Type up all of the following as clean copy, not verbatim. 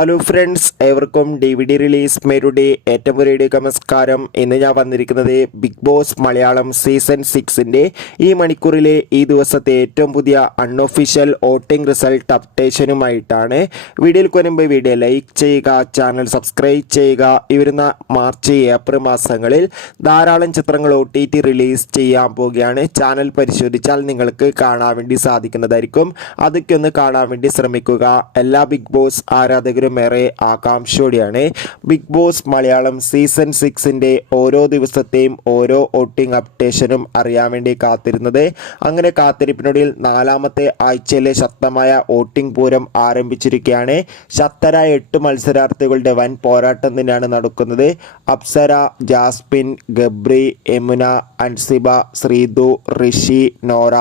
Hello friends, ഏവർക്കും DVD release മേരുടെ ഏറ്റവും പുതിയ നമസ്കാരം. ഇന്ന് ഞാൻ വന്നിരിക്കുന്നത് ബിഗ് ബോസ് മലയാളം സീസൺ 6ൻ്റെ ഈ മണിക്കൂറിലെ ഈ ദിവസത്തെ ഏറ്റവും പുതിയ അൺഒഫീഷ്യൽ വോട്ടിംഗ് റിസൾട്ട് അപ്ഡേഷനുമായിട്ടാണ്. വീഡിയോയിൽ വരുമ്പോൾ വീഡിയോ ലൈക്ക് ചെയ്യുക, ചാനൽ സബ്സ്ക്രൈബ് ചെയ്യുക. ഈ വരുന്ന മാർച്ച് ഏപ്രിൽ മാസങ്ങളിൽ ധാരാളം ചിത്രങ്ങൾ OTT റിലീസ് ചെയ്യാൻ പോവുകയാണ്. ചാനൽ പരിശോധിച്ചാൽ നിങ്ങൾക്ക് കാണാൻ വേണ്ടി സാധിക്കുന്നതായിരിക്കും. അതൊക്കെ ഒന്ന് കാണാൻ വേണ്ടി ശ്രമിക്കുക. എല്ലാ ബിഗ് ബോസ് ആരാധകരും ഏറെ ആകാംക്ഷയോടെയാണ് ബിഗ് ബോസ് മലയാളം സീസൺ 6ൻ്റെ ഓരോ ദിവസത്തെയും ഓരോ വോട്ടിംഗ് അപ്ഡേഷനും അറിയാൻ വേണ്ടി കാത്തിരുന്നത്. അങ്ങനെ കാത്തിരിപ്പിനൊടുവിൽ 4ാമത്തെ ആഴ്ചയിലെ ശക്തമായ വോട്ടിംഗ് പൂരം ആരംഭിച്ചിരിക്കുകയാണ്. ശക്തരായ 8 മത്സരാർത്ഥികളുടെ വൻ പോരാട്ടം തന്നെയാണ് നടക്കുന്നത്. അപ്സര, ജാസ്മിൻ, ഗബ്രി, യമുന, അൻസിബ, ശ്രീതു, ഋഷി, നോറ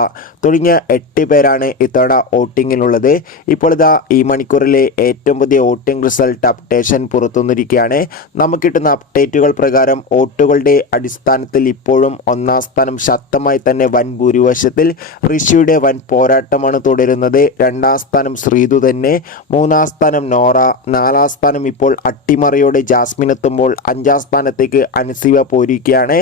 തുടങ്ങിയ 8 പേരാണ് ഇത്തവണ വോട്ടിങ്ങിനുള്ളത്. ഇപ്പോൾ ഇതാ ഈ മണിക്കൂറിലെ ഏറ്റവും പുതിയ വോട്ടിംഗ് റിസൾട്ട് അപ്ഡേഷൻ പുറത്തുവന്നിരിക്കുകയാണ്. നമുക്ക് കിട്ടുന്ന അപ്ഡേറ്റുകൾ പ്രകാരം വോട്ടുകളുടെ അടിസ്ഥാനത്തിൽ ഇപ്പോഴും 1ാം സ്ഥാനം ശക്തമായി തന്നെ വൻ ഭൂരിപക്ഷത്തിൽ ഋഷിയുടെ വൻ പോരാട്ടമാണ് തുടരുന്നത്. 2ാം സ്ഥാനം ശ്രീതു തന്നെ, 3ാം സ്ഥാനം നോറ, 4ാം സ്ഥാനം ഇപ്പോൾ അട്ടിമറിയോടെ ജാസ്മിൻ എത്തുമ്പോൾ 5ാം സ്ഥാനത്തേക്ക് അൻസിബ പോയിരിക്കുകയാണ്.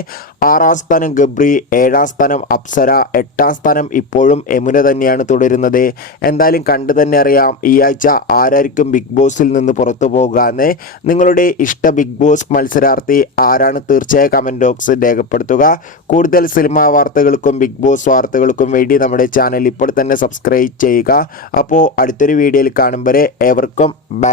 6ാം സ്ഥാനം ഗബ്രി, 7ാം സ്ഥാനം അപ്സര, 8ാം സ്ഥാനം ഇപ്പോഴും യമുന തന്നെയാണ് തുടരുന്നത്. എന്തായാലും കണ്ടു തന്നെ അറിയാം ഈ ആഴ്ച ആരായിരിക്കും ബിഗ് ബോസിൽ നിന്ന് പുറത്തു പോകാന്ന്. നിങ്ങളുടെ ഇഷ്ട ബിഗ് ബോസ് മത്സരാർത്ഥി ആരാണ്? തീർച്ചയായും കമന്റ് ബോക്സിൽ രേഖപ്പെടുത്തുക. കൂടുതൽ സിനിമാ വാർത്തകൾക്കും ബിഗ് ബോസ് വാർത്തകൾക്കും വേണ്ടി നമ്മുടെ ചാനൽ ഇപ്പോൾ തന്നെ സബ്സ്ക്രൈബ് ചെയ്യുക. അപ്പോൾ അടുത്തൊരു വീഡിയോയിൽ കാണും വരെ ഏവർക്കും ബൈ.